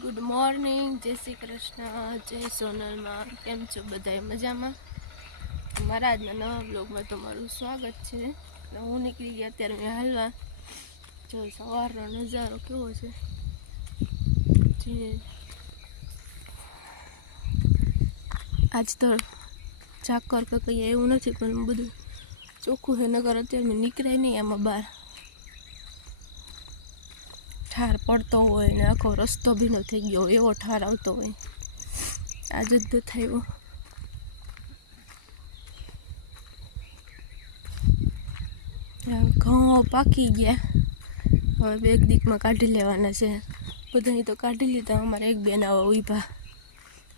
Good morning, જય શ્રી કૃષ્ણ, જય સોનલમાં. કેમ છો બધાય? મજામાં? મારા આજના નવા બ્લોગમાં તમારું સ્વાગત છે. હું નીકળી ગયા અત્યારે મેં હાલવા. જો સવારનો નજારો કેવો છે. આજ તો ઝાકર કે કંઈ એવું નથી, પણ બધું ચોખ્ખું છે. નગર અત્યારે મેં નીકળાય નહીં આમાં બહાર. ઠાર પડતો હોય ને આખો રસ્તો ભીનો થઈ ગયો એવો ઠાર આવતો હોય. આજ જ તો થયો. ઘઉં પાકી ગયા, હવે બે એક દીકમાં કાઢી લેવાના છે. બધાની તો કાઢી લીધા. અમારે એક બેન આવા ઉભા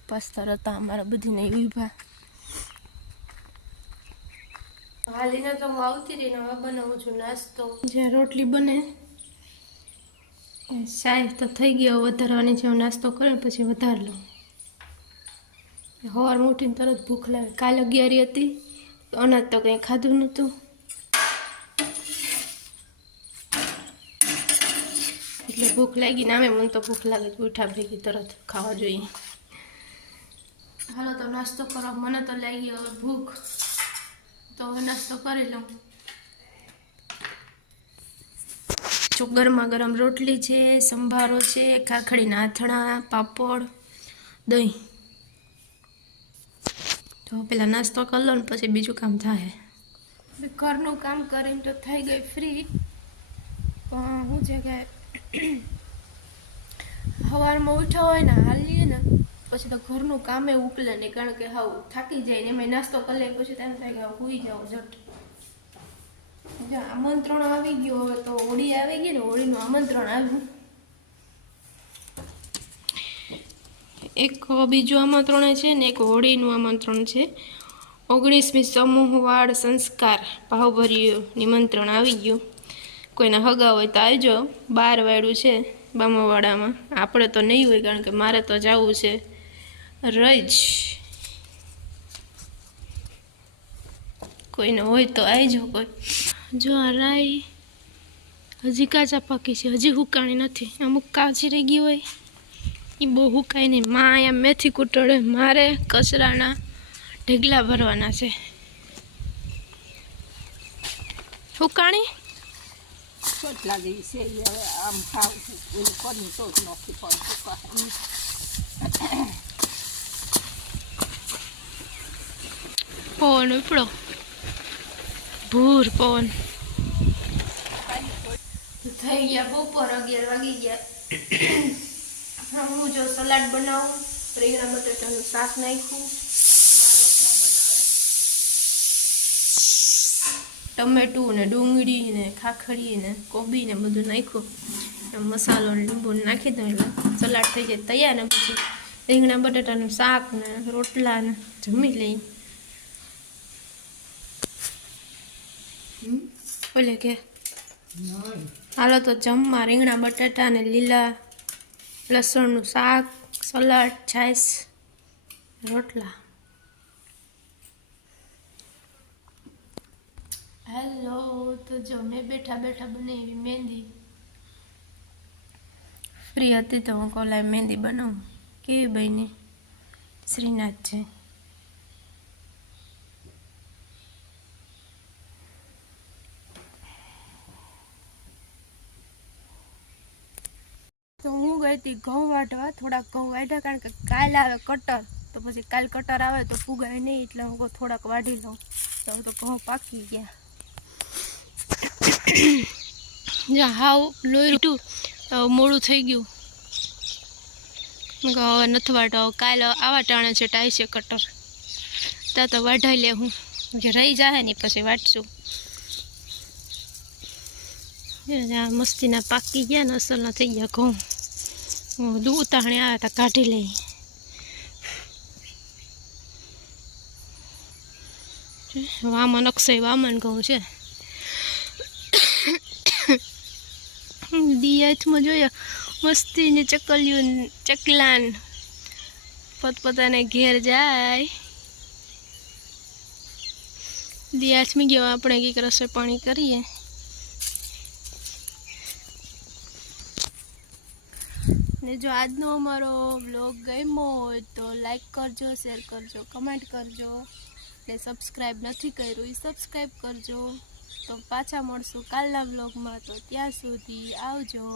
પાસ્તર હતા અમારા બધીને ઉભા. હાલીને તો હું આવતી રહીને હવે બનાવું છું નાસ્તો. જ્યાં રોટલી બને શાય તો થઈ ગયો વધારવાની છે. નાસ્તો કરે પછી વધાર લઉં. સવારમાં ઉઠીને તરત ભૂખ લાગે. કાલ 11 હતી તો અનાજ તો કંઈ ખાધું નહોતું, એટલે ભૂખ લાગી. નામે મને તો ભૂખ લાગે ઉઠા ભેગી તરત ખાવા જોઈએ. હાલો તો નાસ્તો કરો. મને તો લાગી હવે ભૂખ, તો હવે નાસ્તો કરી લઉં. જો ગરમા ગરમ રોટલી છે, સંભારો છે, ખાખડીના આથણા, પાપડ, દહીં. તો પેલા નાસ્તો કરી લો ને પછી બીજું કામ થાય. ઘરનું કામ કરીને તો થઈ ગઈ ફ્રી, પણ શું છે કે સવારમાં ઉઠ્યા હોય ને હાલીએ ને પછી તો ઘરનું કામે ઉપલે નહીં, કારણ કે હાવ થાકી જાય ને એમાં નાસ્તો કરી લે પછી તેમ થાય કે હાવ સૂઈ જાઓ જટ. આમંત્રણ આવી ગયું, હવે તો હોળી આવી ગઈ ને, હોળીનું આમંત્રણ આવ્યું. એક બીજું આમંત્રણ છે ને એક હોળીનું આમંત્રણ છે. 19મી સમૂહવાળ સંસ્કાર ભાવભર્યું નિમંત્રણ આવી ગયું. કોઈને હગા હોય તો આવજો. 12 વાળું છે બામાવાડામાં. આપણે તો નહીં હોય, કારણ કે મારે તો જવું છે રજ. કોઈને હોય તો આવજો. કોઈ જો આ રાઈ હજી કાચા પાકી છે, હજી હુકાણી નથી. અમુક કાચી રહી ગઈ હોય એ બહુ હુકાય નહીં. માં અહીંયા મેથી કૂટડે, મારે કચરાના ઢગલા ભરવાના છે. હુકાણી લાગે છે આમ ખાવ કોની તો નોખી પડે. પવન ઉપડો, ભૂર પવન. થઈ ગયા બપોર, 11 વાગી ગયા. હું જો સલાડ બનાવું, રીંગણા બટાટાનું શાક નાખ્યું, ટમેટું ને ડુંગળી ને ખાખડી ને કોબી ને બધું નાખ્યું. મસાલો ને લીંબુ નાખી દઉં એટલે સલાડ થઈ જાય તૈયાર. ને પછી રીંગણા બટાટાનું શાક ને રોટલા ને જમી લઈ. બોલે કે હાલો તો જમવા. રીંગણા બટાટા ને લીલા લસણનું શાક, સલાડ, છાશ, રોટલા. હેલો, તો જો મેં બેઠા બેઠા બનાવી મહેંદી. ફ્રી હતી તો હું કોલાય મહેંદી બનાવું. કેવી બની? શ્રીનાથ છે. તો હું ગઈ હતી ઘઉં વાટવા. થોડાક ઘઉં વાટ્યા, કારણ કે કાલ આવે કટર, તો પછી કાલ કટર આવે તો ફુગાય નહીં, એટલે હું થોડાક વાઢી લઉં. તો ઘઉં પાકી ગયા. હાવ લોહીટું મોડું થઈ ગયું. હવે નથી વાટવા. કાલે આવા ટાણે છે ટાઈ છે કટર, ત્યાં તો વાઢાઈ લે. હું જે રહી જાય ને પછી વાટશું. મસ્તીના પાકી ગયા ને અસલના થઈ ગયા ઘઉં. ઉતાવળે આવ્યા હતા કાઢી લઈ. વામન અક્ષય વામન ઘઉં છે. દિયાથમાં જોયો મસ્તીને ચકલિયું ચકલાન પોતપોતાને ઘેર જાય. દિયાથમી ગયો. આપણે કંઈક રસોઈ પાણી કરીએ. ને જો આજનો અમારો બ્લોગ ગમ્યો હોય તો લાઈક કરજો, શેર કરજો, કમેન્ટ કરજો, ને સબસ્ક્રાઈબ નથી કર્યું એ સબસ્ક્રાઈબ કરજો. તો પાછા મળશું કાલના બ્લોગમાં. તો ત્યાં સુધી આવજો.